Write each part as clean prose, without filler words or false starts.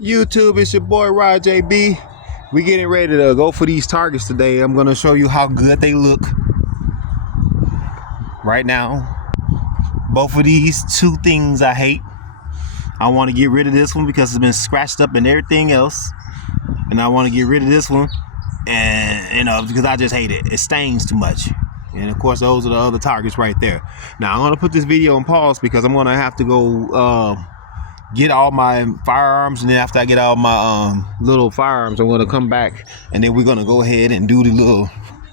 YouTube, it's your boy Rod JB. We getting ready to go for these targets today. I'm gonna show you how good they look right now. Both of these two things I hate. I want to get rid of this one because it's been scratched up and everything else, and I want to get rid of this one, and because I just hate it. It stains too much. And of course, those are the other targets right there. Now I'm gonna put this video on pause because I'm gonna have to go get all my firearms, and then after I get all my little firearms, I'm gonna come back, and then we're gonna go ahead and do the little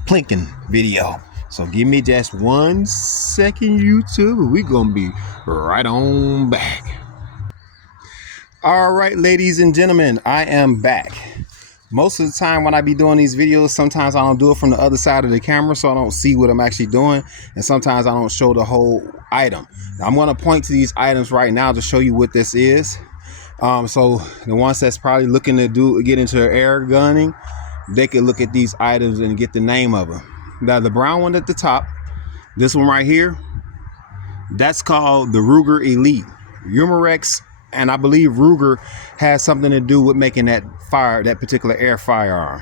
plinking video. So give me just 1 second, YouTube. We're gonna be right on back. All right, ladies and gentlemen, I am back. Most of the time when I be doing these videos, sometimes I don't do it from the other side of the camera, so I don't see what I'm actually doing, and sometimes I don't show the whole item. Now, I'm going to point to these items right now to show you what this is. So the ones that's probably looking to get into air gunning, they can look at these items and get the name of them. Now, the brown one at the top, this one right here, that's called the Ruger Elite. Umarex, and I believe Ruger has something to do with making that particular air firearm.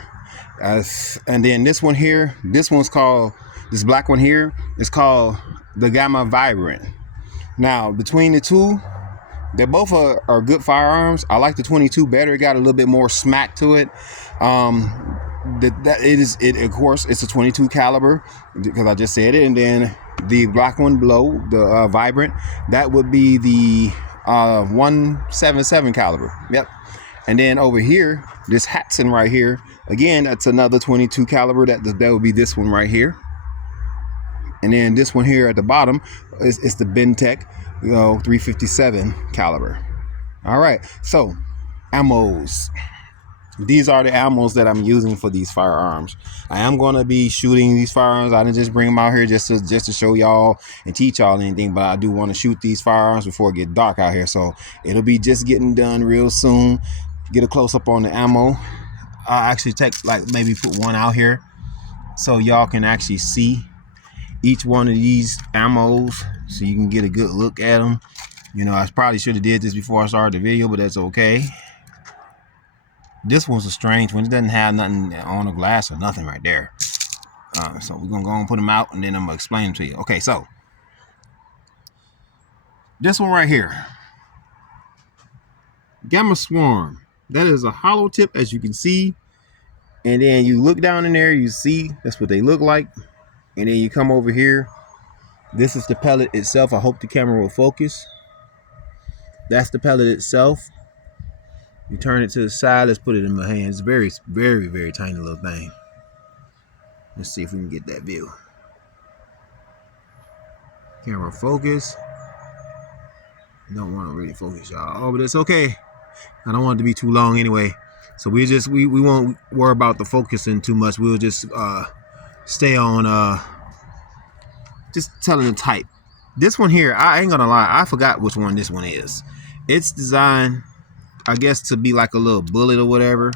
And then this one here, this black one here is called the Gamma Vibrant. Now, between the two, they both are good firearms. I like the 22 better. It got a little bit more smack to it. Of course, it's a 22 caliber because I just said it. And then the black one below, the Vibrant, that would be the 177 caliber. Yep. And then over here, this Hatson right here, again, that's another 22 caliber. That would be this one right here. And then this one here at the bottom is the Bentec, 357 caliber. All right, so ammos. These are the ammos that I'm using for these firearms. I am going to be shooting these firearms. I didn't just bring them out here just to show y'all and teach y'all anything, but I do want to shoot these firearms before it get dark out here. So it'll be just getting done real soon. Get a close up on the ammo. I actually maybe put one out here so y'all can actually see each one of these ammos so you can get a good look at them. I probably should have did this before I started the video, but that's okay. This one's a strange one. It doesn't have nothing on the glass or nothing right there. So we're going to go and put them out, and then I'm going to explain them to you. Okay, so this one right here, Gamma Swarm. That is a hollow tip, as you can see. And then you look down in there, you see that's what they look like. And then you come over here. This is the pellet itself. I hope the camera will focus. That's the pellet itself. You turn it to the side. Let's put it in my hands. Very, very, very tiny little thing. Let's see if we can get that view. Camera focus. Don't want to really focus, y'all. Oh, but it's okay. I don't want it to be too long anyway. So we won't worry about the focusing too much. We'll just stay on just telling the type. This one here, I ain't gonna lie, I forgot which one this one is. It's designed, I guess, to be like a little bullet or whatever.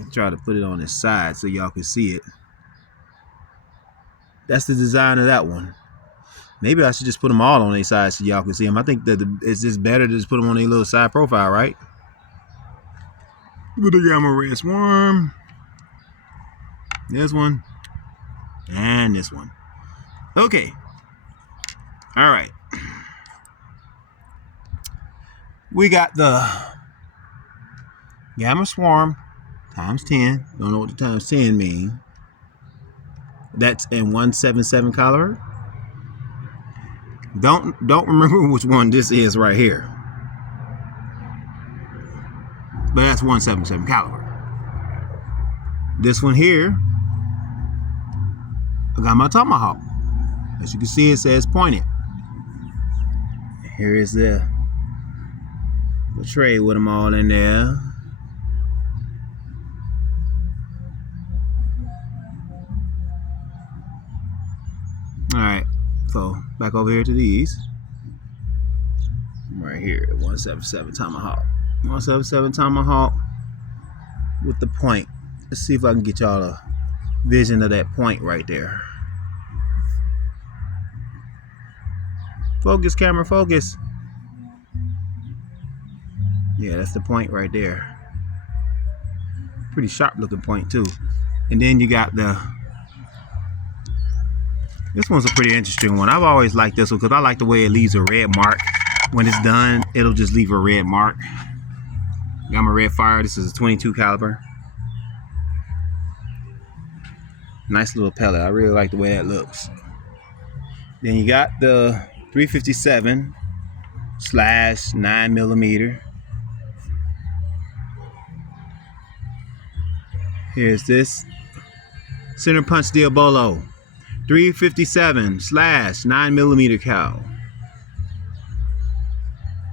I'll try to put it on its side so y'all can see it. That's the design of that one. Maybe I should just put them all on their side so y'all can see them. I think that it's just better to just put them on their little side profile, right? With the Gamma Red Swarm. This one. And this one. Okay. All right. We got the Gamma Swarm times 10. Don't know what the times 10 mean. That's in 177 caliber. Don't remember which one this is right here. But that's 177 caliber. This one here, I got my Tomahawk. As you can see, it says pointed. Here is the tray with them all in there. All right, so back over here to these. Right here, 177 Tomahawk. 177 Tomahawk with the point. Let's see if I can get y'all a vision of that point right there. Focus, camera, focus. Yeah, that's the point right there. Pretty sharp looking point too. And then you got this one's a pretty interesting one. I've always liked this one because I like the way it leaves a red mark. When it's done, it'll just leave a red mark. Got my red fire. This is a 22 caliber. Nice little pellet. I really like the way that looks. Then you got the 357/9mm. Here's this Center Punch Diabolo 357/9mm cal.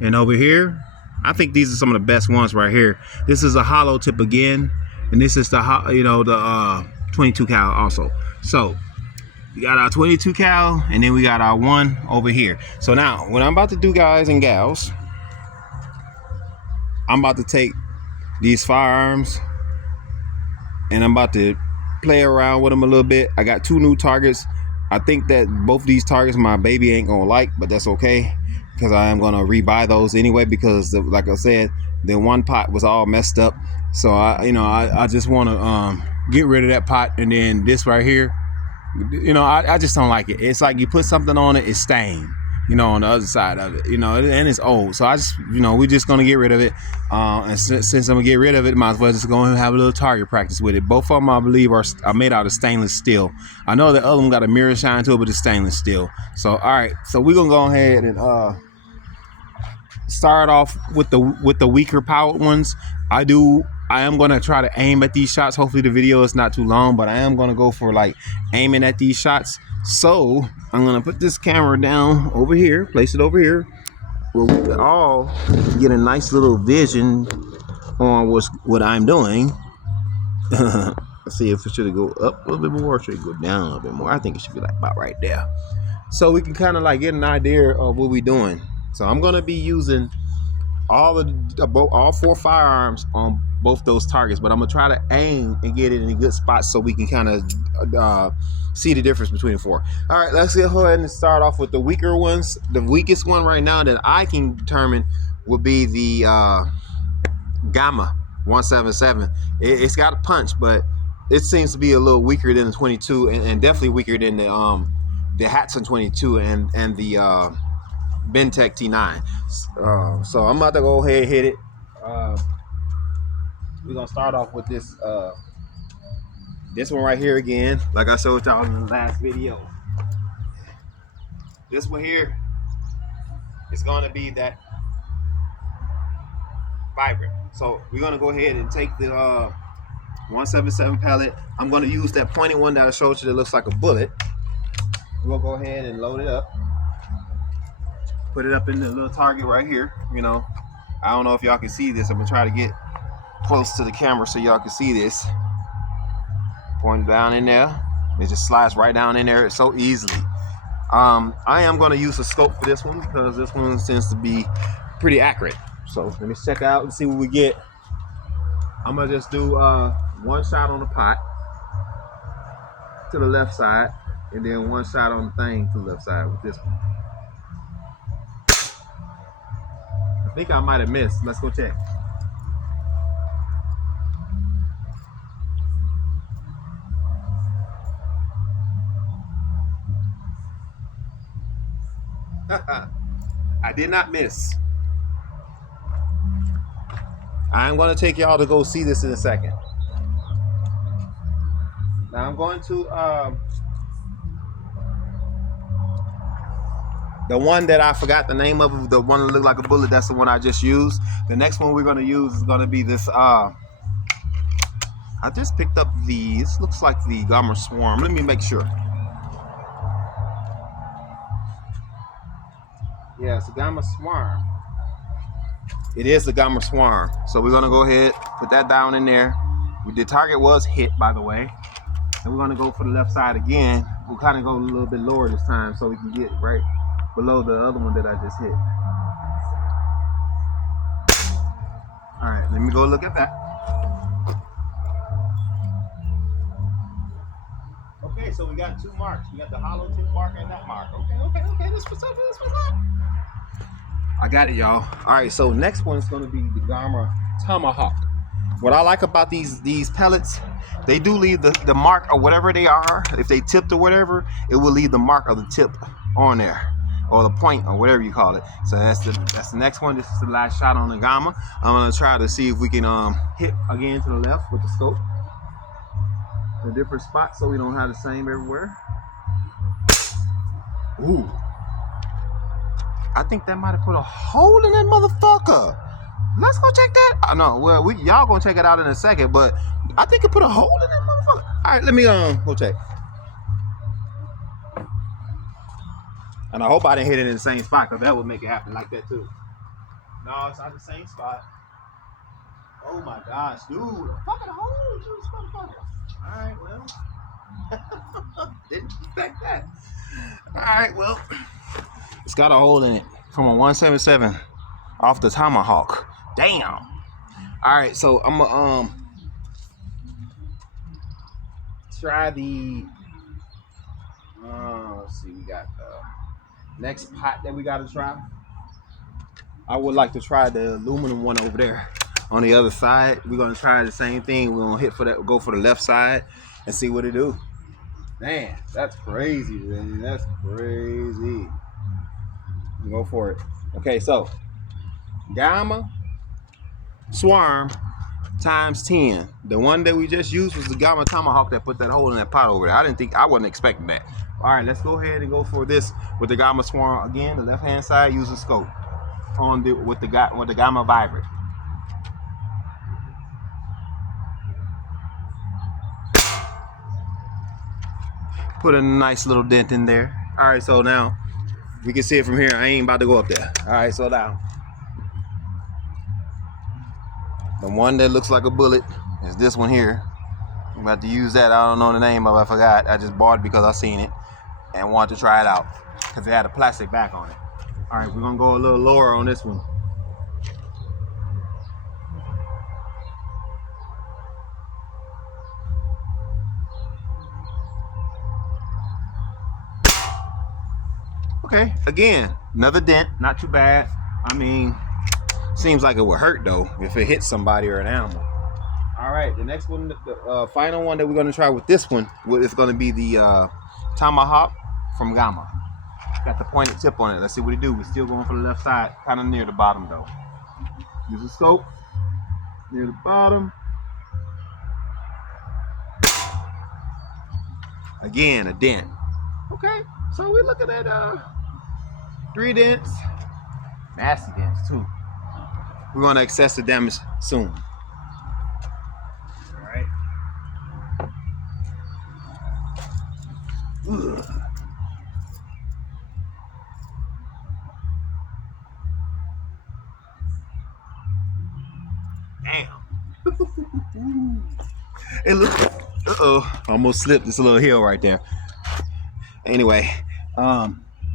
And over here, I think these are some of the best ones right here. This is a hollow tip again, and this is the 22 cal also. So we got our 22 cal, and then we got our one over here. So now, what I'm about to do, guys and gals, I'm about to take these firearms, and I'm about to play around with them a little bit. I got 2 new targets. I think that both of these targets my baby ain't gonna like, but that's okay, because I am gonna rebuy those anyway, because like I said, the one pot was all messed up. So I just want to get rid of that pot. And then this right here, I just don't like it. It's like you put something on it, it's stained, on the other side of it, and it's old. So I just, we're just gonna get rid of it. And since I'm gonna get rid of it, might as well just go and have a little target practice with it. Both of them, I believe, are made out of stainless steel. I know the other one got a mirror shine to it, but it's stainless steel. So all right, so we're gonna go ahead and start off with the weaker powered ones. I am going to try to aim at these shots. Hopefully the video is not too long, but I am going to go for like aiming at these shots. So I'm going to put this camera down over here, place it over here, where we can all get a nice little vision on what I'm doing. Let's see if it should go up a little bit more, or should it go down a little bit more. I think it should be like about right there. So we can kind of like get an idea of what we're doing. So I'm going to be using all 4 firearms on both those targets, but I'm gonna try to aim and get it in a good spot so we can kind of see the difference between the 4. All right, let's go ahead and start off with the weaker ones. The weakest one right now that I can determine would be the Gamma 177. It's got a punch, but it seems to be a little weaker than the 22, and definitely weaker than the Hatsan 22 and the Bentech T9. So I'm about to go ahead and hit it. We're gonna start off with this one right here again, like I showed y'all in the last video. This one here is gonna be that vibrant. So we're gonna go ahead and take the 177 pellet. I'm gonna use that pointed one that I showed you that looks like a bullet. We're gonna go ahead and load it up. Put it up in the little target right here. I don't know if y'all can see this. I'm gonna try to get close to the camera so y'all can see this. Point down in there. It just slides right down in there so easily. I am gonna use a scope for this one because this one tends to be pretty accurate. So let me check out and see what we get. I'm gonna just do one shot on the pot to the left side, and then one shot on the thing to the left side with this one. I think I might have missed. Let's go check. I did not miss. I'm going to take y'all to go see this in a second. Now I'm going to the one that I forgot the name of, the one that looked like a bullet, that's the one I just used. The next one we're going to use is going to be this I just picked up these. Looks like the Gamma Swarm. Let me make sure. Yeah, it's a Gamma Swarm. It is the Gamma Swarm. So we're gonna go ahead, put that down in there. The target was hit, by the way. And we're gonna go for the left side again. We'll kind of go a little bit lower this time so we can get right below the other one that I just hit. All right, let me go look at that. Okay, so we got 2 marks. We got the hollow tip mark and that mark. Okay. This what's up. I got it, y'all. All right, so next one is going to be the Gamma Tomahawk. What I like about these pellets, they do leave the mark or whatever they are. If they tipped or whatever, it will leave the mark of the tip on there, or the point, or whatever you call it. So that's the next one. This is the last shot on the Gamma. I'm gonna try to see if we can hit again to the left with the scope, a different spot, so we don't have the same everywhere. Ooh, I think that might have put a hole in that motherfucker. Let's go check that. No, well, y'all gonna check it out in a second, but I think it put a hole in that motherfucker. All right, let me go check. And I hope I didn't hit it in the same spot, because that would make it happen like that too. No, it's not the same spot. Oh my gosh, dude, a fucking hole in this motherfucker. All right, well, didn't expect that. All right, well, it's got a hole in it from a 177 off the Tomahawk. Damn. All right, so I'm gonna try the let's see, we got next pot that we gotta try. I would like to try the aluminum one over there on the other side. We're gonna try the same thing. We're gonna hit for that, go for the left side and see what it do. Man, that's crazy, man. That's crazy. Go for it. Okay, so Gamma Swarm times 10. The one that we just used was the Gamma Tomahawk that put that hole in that pot over there. I wasn't expecting that. All right, let's go ahead and go for this with the Gamma Swarm again. The left hand side using scope on with the Gamma Vibrant. Put a nice little dent in there. All right, so now we can see it from here. I ain't about to go up there. All right, so now the one that looks like a bullet is this one here. I'm about to use that. I don't know the name of it. I forgot. I just bought it because I seen it and wanted to try it out because it had a plastic back on it. All right, we're gonna go a little lower on this one. Okay, again, another dent, not too bad. I mean, seems like it would hurt though if it hits somebody or an animal. All right, the next one, the final one that we're gonna try with this one is gonna be the Tomahawk from Gamma. Got the pointed tip on it. Let's see what it do. We're still going for the left side, kind of near the bottom though. Use a scope near the bottom. Again, a dent. Okay, so we're looking at 3 dents, nasty dents too. We're gonna assess the damage soon. All right. Ugh. Damn. It looks. Almost slipped this little hill right there. Anyway,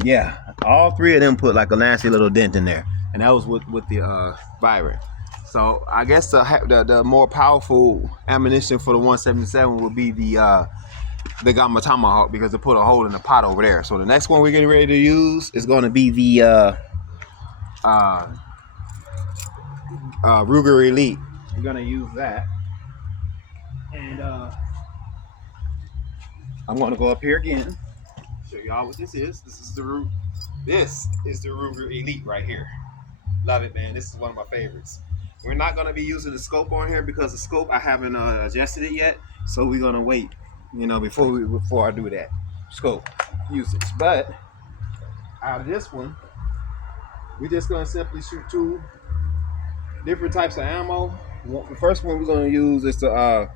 yeah, all 3 of them put like a nasty little dent in there, and that was with the Vibrant. So I guess the more powerful ammunition for the 177 would be the Gamma Tomahawk, because it put a hole in the pot over there. So the next one we're getting ready to use is going to be the Ruger Elite. We're gonna use that, and I'm gonna go up here again. Show y'all what this is. This is the Ruger Elite right here. Love it, man. This is one of my favorites. We're not gonna be using the scope on here because the scope I haven't adjusted it yet. So we're gonna wait, you know, before I do that scope usage. But out of this one, we're just gonna simply shoot 2 different types of ammo. The first one we're gonna use is the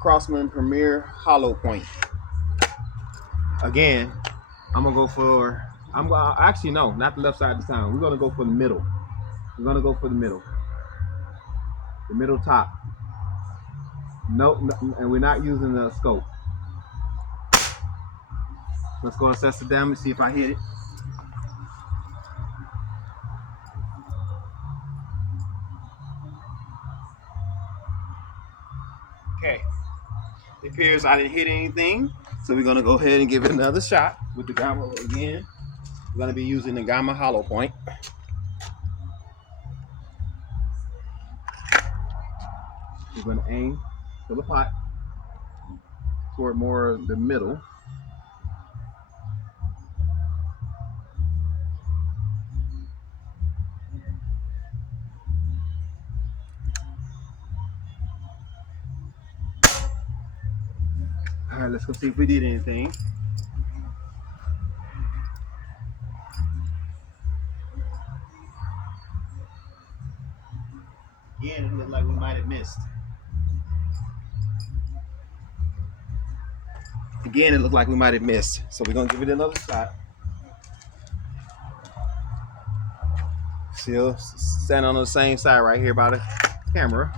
Crosman Premier Hollow Point. Again, I'm gonna go for, actually no, not the left side this time. We're gonna go for the middle. We're gonna go for the middle top. No, and we're not using the scope. Let's go assess the damage, see if I hit it. Okay, it appears I didn't hit anything, so we're gonna go ahead and give it another shot with the Gamma again. We're gonna be using the Gamma Hollow Point. We're going to aim for the pot toward more the middle. All right, let's go see if we did anything. Again, it looked like we might have missed. Again, it looked like we might have missed. So we're going to give it another shot. Still standing on the same side right here by the camera.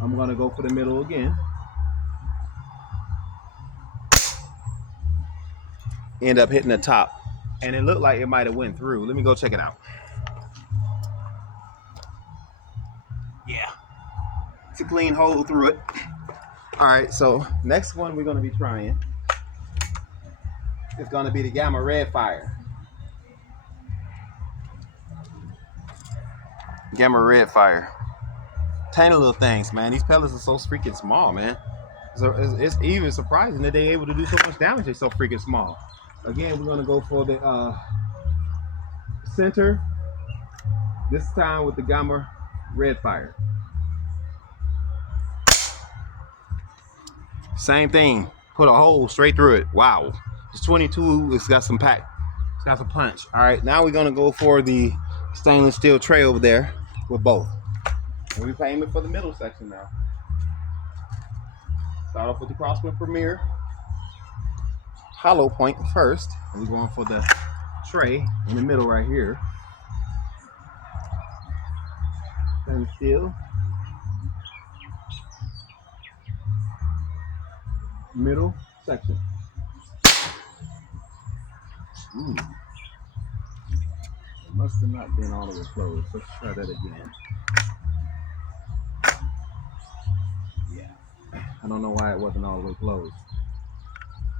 I'm going to go for the middle again. End up hitting the top. And it looked like it might have went through. Let me go check it out. Yeah. It's a clean hole through it. All right, so next one we're going to be trying is going to be the Gamma Red Fire. Gamma Red Fire. Tiny little things, man. These pellets are so freaking small, man. So it's even surprising that they're able to do so much damage. They're so freaking small. Again, we're going to go for the center. This time with the Gamma Red Fire. Same thing. Put a hole straight through it. Wow. It's 22. It's got some pack. It's got some punch. All right. Now we're going to go for the stainless steel tray over there with both. And we're aiming for the middle section now. Start off with the Crosman Premier hollow point first. And we're going for the tray in the middle right here. Stainless steel. Middle section. It must have not been all the way closed. Let's try that again. Yeah. I don't know why it wasn't all the way closed.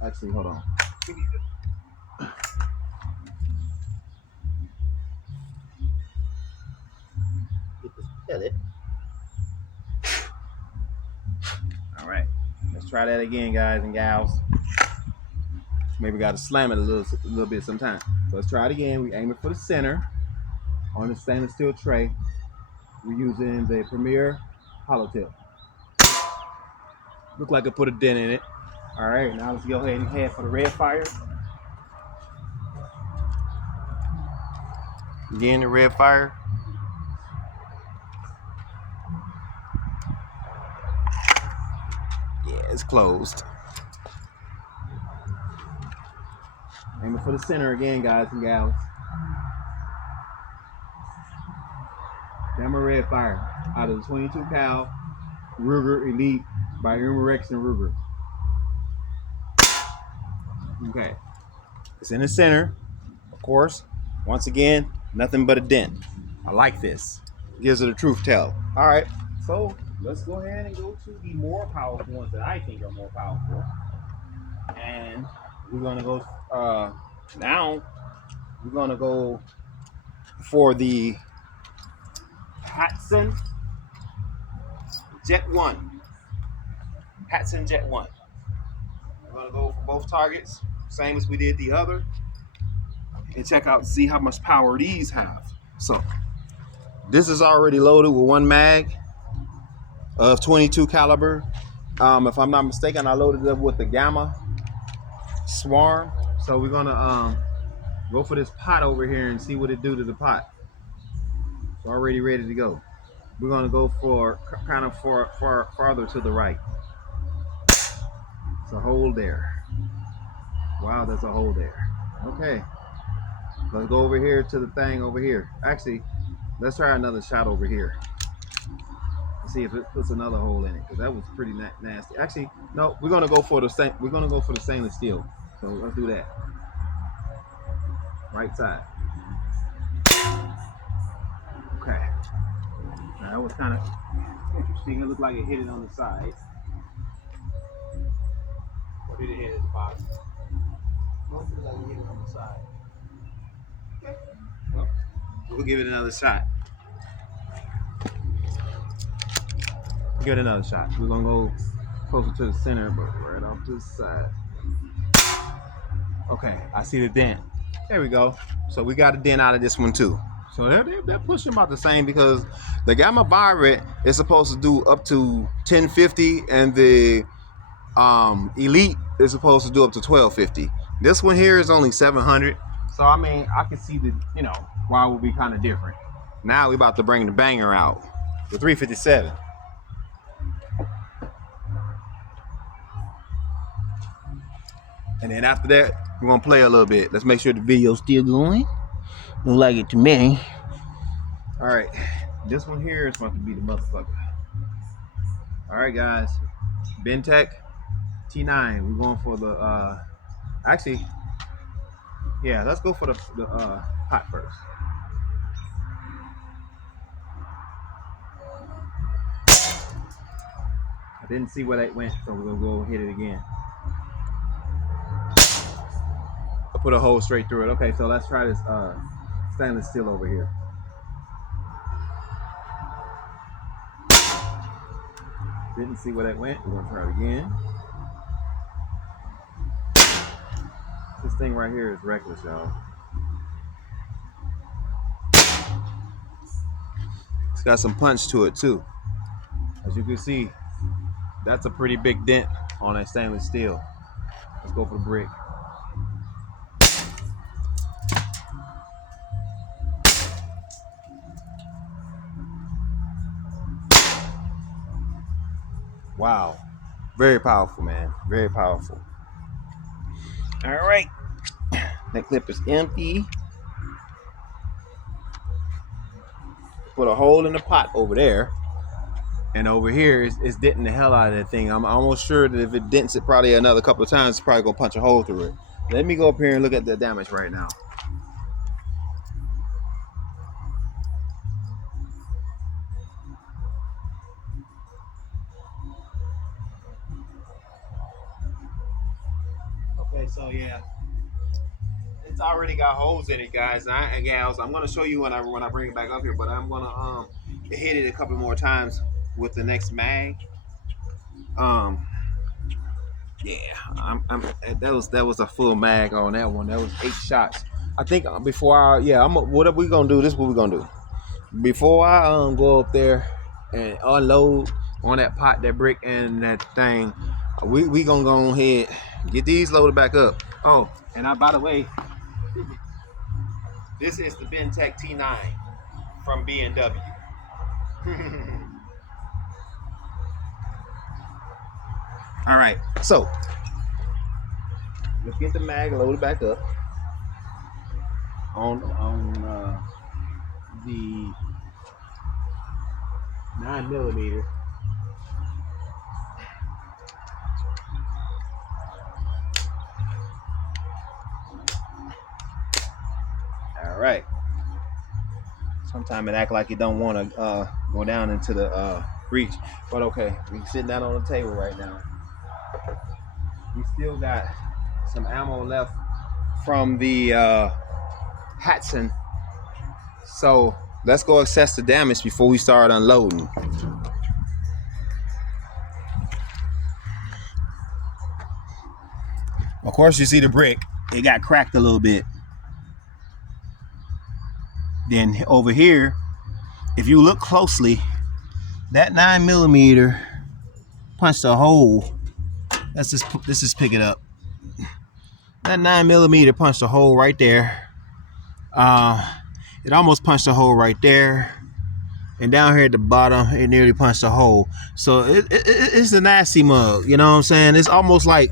Actually, hold on. Get this pellet. All right. Let's try that again, guys and gals. Maybe got to slam it a little bit sometime. So let's try it again. We aim it for the center on the stainless steel tray. We're using the Premier hollow tip. Look like I put a dent in it. All right, now let's go ahead and head for the Red Fire. Again, the Red Fire. Yeah, it's closed. Aiming for the center again, guys and gals. Gamma Red Fire out of the 22 cal Ruger Elite by Umarex and Ruger. Okay, it's in the center, of course. Once again, nothing but a dent. I like this. Gives it a truth tell. All right, so let's go ahead and go to the more powerful ones that I think are more powerful. And we're gonna go now. We're gonna go for the Hatsan Jet 1. Hatsan Jet 1. We're gonna go for both targets, same as we did the other, and check out, see how much power these have. So this is already loaded with one mag of 22 caliber. If I'm not mistaken, I loaded it up with the Gamma Swarm. So we're gonna go for this pot over here and see what it do to the pot. It's already ready to go. We're gonna go for kind of farther to the right. It's a hole there. Wow, there's a hole there. Okay, let's go over here to the thing over here. Actually, let's try another shot over here. Let's see if it puts another hole in it, because that was pretty nasty. Actually, no, we're gonna go for the same. We're gonna go for the stainless steel. So let's do that. Right side. Okay. Now, that was kind of interesting. It looked like it hit it on the side. Or did it hit it at the bottom? No, it looked like it hit it on the side. Okay. Well, we'll give it another shot. Give it another shot. We're gonna go closer to the center, but right off this side. Okay, I see the dent. There we go. So we got a dent out of this one too. So they're pushing about the same because the Gamma Virate is supposed to do up to 1050 and the Elite is supposed to do up to 1250. This one here is only 700. So I mean, I can see the, you know, why it would be kind of different. Now we about to bring the banger out, the 357. And then after that, we're gonna play a little bit. Let's make sure the video's still going. Look like it to me. All right, this one here is going to be the motherfucker. All right, guys, Bentech T9. We're going for the actually, yeah, let's go for the pot first. I didn't see where that went, so we're gonna go hit it again. I put a hole straight through it. Okay, so let's try this stainless steel over here. Didn't see where that went. We're gonna try it again. This thing right here is reckless, y'all. It's got some punch to it too. As you can see, that's a pretty big dent on that stainless steel. Let's go for the brick. Wow, very powerful, man, very powerful. All right, that clip is empty. Put a hole in the pot over there, and over here it's denting the hell out of that thing. I'm almost sure that if it dents it probably another couple of times, it's probably gonna punch a hole through it. Let me go up here and look at the damage right now. Okay, so yeah, it's already got holes in it, guys and gals. I'm gonna show you when I bring it back up here, but I'm gonna hit it a couple more times with the next mag. Yeah, that was a full mag on that one. That was 8 shots. I think before what are we gonna do? This is what we're gonna do. Before I go up there and unload on that pot, that brick, and that thing, we gonna go ahead, get these loaded back up. Oh, and by the way, this is the Bentech T9 from B&W. All right, so let's get the mag loaded back up on the 9mm. All right. Sometimes it act like you don't want to go down into the breach, but okay, we sitting down on the table right now. We still got some ammo left from the Hatsan, so let's go assess the damage before we start unloading. Of course, you see the brick, it got cracked a little bit. Then over here, if you look closely, that 9mm punched a hole. Let's just pick it up. That 9mm punched a hole right there. It almost punched a hole right there, and down here at the bottom, it nearly punched a hole. So it's a nasty mug. You know what I'm saying? It's almost like,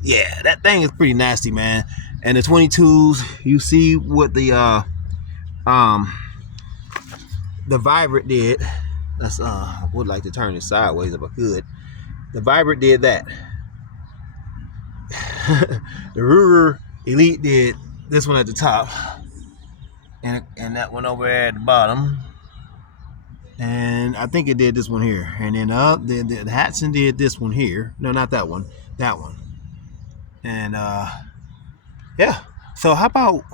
yeah, that thing is pretty nasty, man. And the 22s, you see what the Virate did. That's I would like to turn this sideways if I could. The Virate did that. The Ruger Elite did this one at the top, and that one over there at the bottom, and I think it did this one here, and then the Hatsan did this one here. No, not that one, that one. And yeah, so how about,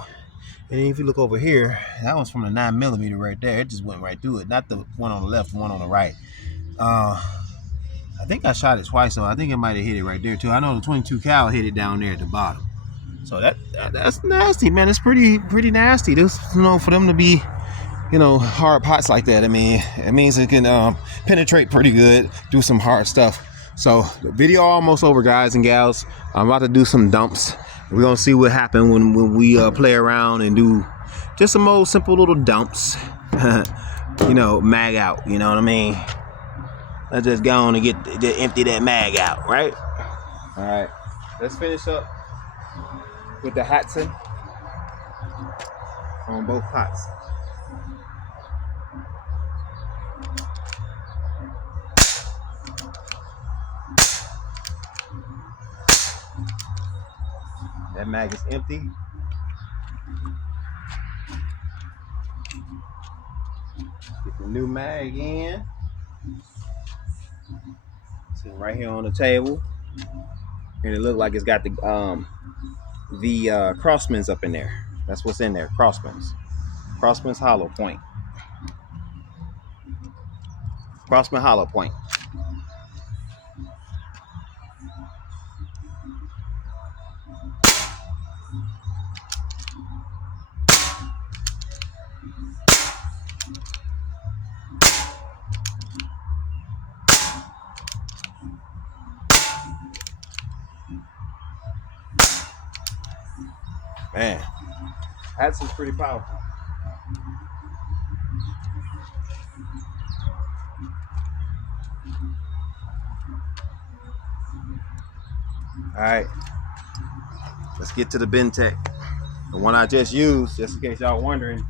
and if you look over here, that one's from the 9mm right there. It just went right through it, not the one on the left, the one on the right. I think I shot it twice, so I think it might have hit it right there too. I know the 22 cal hit it down there at the bottom. So that's nasty, man. It's pretty nasty. This, for them to be, hard pots like that. I mean, it means it can penetrate pretty good, do some hard stuff. So the video almost over, guys and gals. I'm about to do some dumps. We're gonna see what happens when we play around and do just some old simple little dumps. Mag out. You know what I mean? Let's just go on and get empty that mag out, right? All right. Let's finish up with the Hatsan on both pots. That mag is empty. Get the new mag in. Sitting right here on the table. And it looks like it's got the Crossman's up in there. That's what's in there, Crossman's. Crossman's hollow point. Crossman hollow point. Man, Hatsan's pretty powerful. All right, let's get to the Bentec. The one I just used, just in case y'all wondering,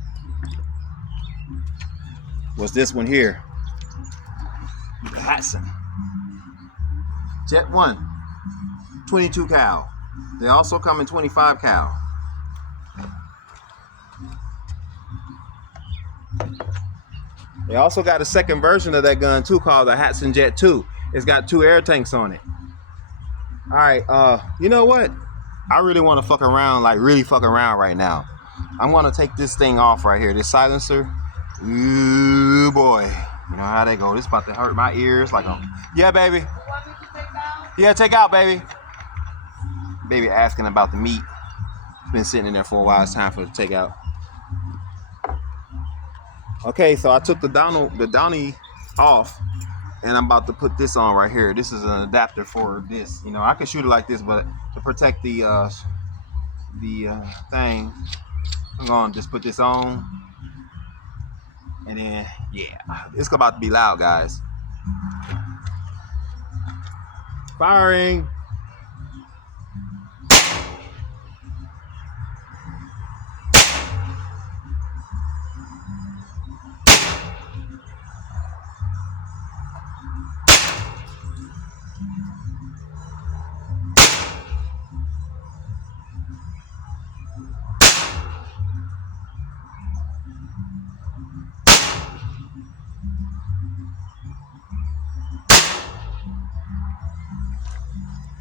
was this one here. The Hatsan. Jet 1, 22 cal. They also come in 25 cal. They also got a second version of that gun too, called the Hatsan Jet 2. It's got 2 air tanks on it. All right, you know what? I really want to fuck around, like really fuck around right now. I'm gonna take this thing off right here, this silencer. Ooh boy, you know how they go. This is about to hurt my ears like a... Yeah, baby. You want me to take out? Yeah, take out, baby. Baby asking about the meat. It's been sitting in there for a while. It's time for it to take out. Okay, so I took the Downy off, and I'm about to put this on right here. This is an adapter for this. I can shoot it like this, but to protect the thing, I'm gonna just put this on, and then yeah, it's about to be loud, guys. Firing.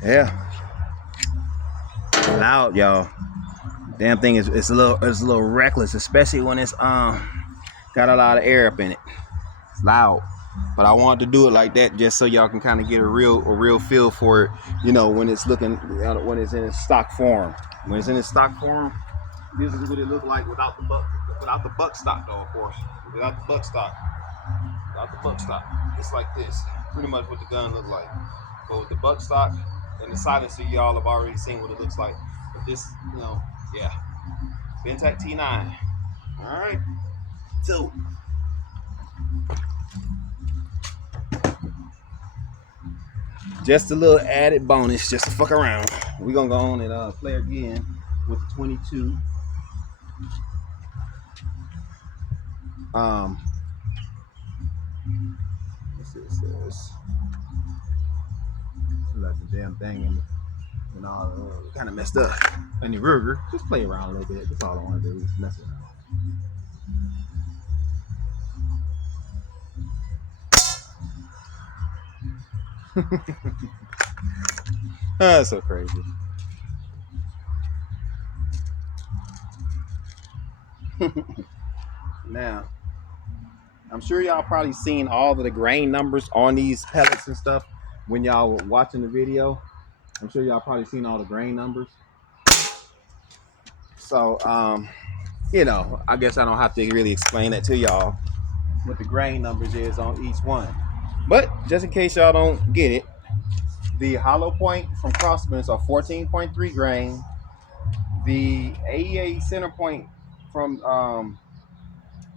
Yeah, loud, y'all. Damn thing is it's a little reckless, especially when it's got a lot of air up in it. It's loud, but I wanted to do it like that just so y'all can kind of get a real feel for it. When it's when it's in its stock form. When it's in its stock form, this is what it looked like without the buck stock, though, of course. Without the buck stock, it's like this. Pretty much what the gun looks like. But with the buck stock and the silencer, y'all have already seen what it looks like. But this, yeah. Bentec T9. All right. So, just a little added bonus, just to fuck around. We're gonna go on and play again with the 22. What's this? Like the damn thing and all kind of messed up. And the Ruger, just play around a little bit. That's all I want to do, is mess around. That's so crazy. Now, I'm sure y'all probably seen all of the grain numbers on these pellets and stuff when y'all were watching the video. I'm sure y'all probably seen all the grain numbers. So, you know, I guess I don't have to really explain that to y'all what the grain numbers is on each one. But just in case y'all don't get it, the hollow point from Crosmans are 14.3 grain. The AEA center point from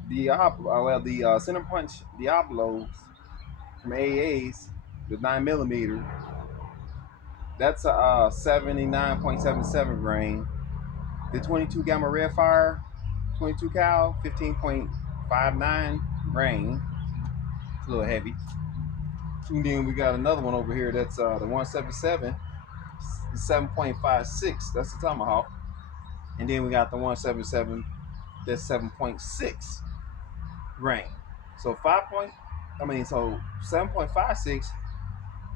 the center punch Diablos from AAs with 9mm, that's a 79.77 grain. The 22 Gamma Red Fire 22 cal 15.59 grain. It's a little heavy. And then we got another one over here that's the 177, 7.56. That's the Tomahawk. And then we got the 177 that's 7.6 grain. So 7.56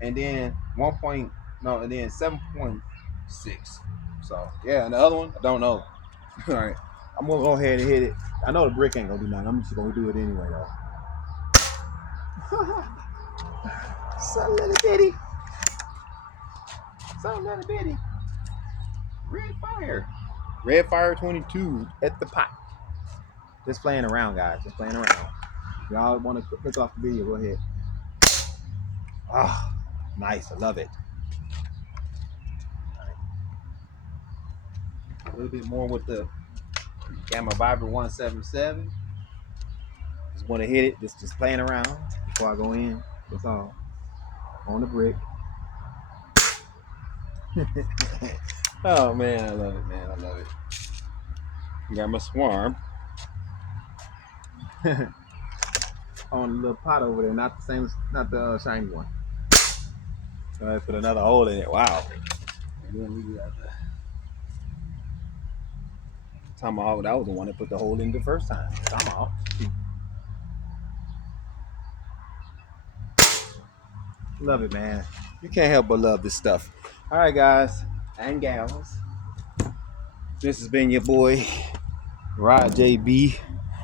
and then 7.6. So yeah, and the other one I don't know. All right, I'm gonna go ahead and hit it. I know the brick ain't gonna do nothing. I'm just gonna do it anyway though. So little bitty. Red Fire 22 at the pot. Just playing around, guys. Just playing around. Y'all want to click off the video? Go ahead. Ah, nice. I love it. Right. A little bit more with the Gamma Viber 177. Just want to hit it. Just playing around before I go in. That's all. On the brick. Oh man, I love it, man. I love it. Got my swarm on the little pot over there, not the same, not the shiny one. So I put another hole in it. Wow. And then we got the Tomahawk. That was the one that put the hole in the first time. Tomahawk. Love it, man. You can't help but love this stuff. All right, guys and gals. This has been your boy Rod JB,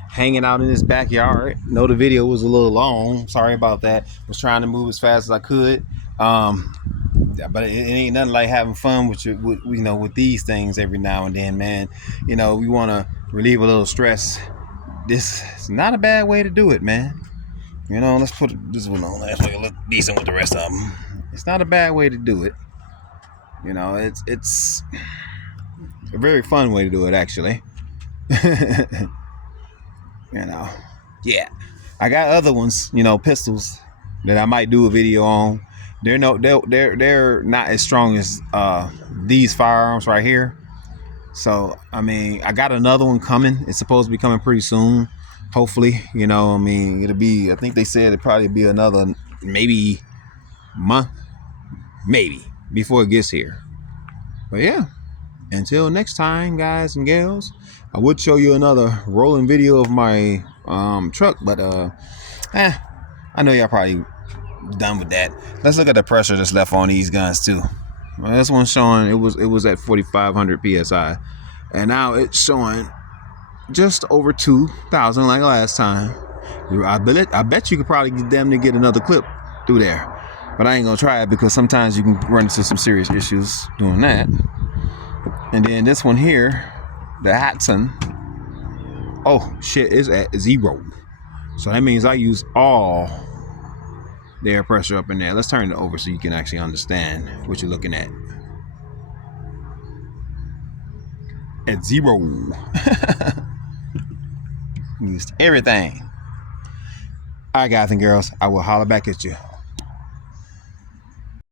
hanging out in his backyard. Know the video was a little long. Sorry about that. Was trying to move as fast as I could. But it ain't nothing like having fun with these things every now and then, man. You know, we want to relieve a little stress. This is not a bad way to do it, man. You know, let's put this one on. Let's make it look decent with the rest of them. It's not a bad way to do it. You know, it's a very fun way to do it, actually. You know, yeah. I got other ones, you know, pistols that I might do a video on. They're not as strong as these firearms right here. So I mean, I got another one coming. It's supposed to be coming pretty soon. Hopefully, you know, I mean, it'll be. I think they said it'll probably be another maybe month, maybe before it gets here. But yeah, until next time, guys and gals, I would show you another rolling video of my truck, but I know y'all probably done with that. Let's look at the pressure that's left on these guns too. Well, this one's showing it was at 4,500 psi, and now it's showing just over 2,000 like last time. I bet you could probably damn near get another clip through there, but I ain't gonna try it because sometimes you can run into some serious issues doing that. And then this one here, the Hatson, oh shit, is at 0. So that means I use all the air pressure up in there. Let's turn it over so you can actually understand what you're looking at. At 0. Used everything. All right, guys and girls, I will holler back at you.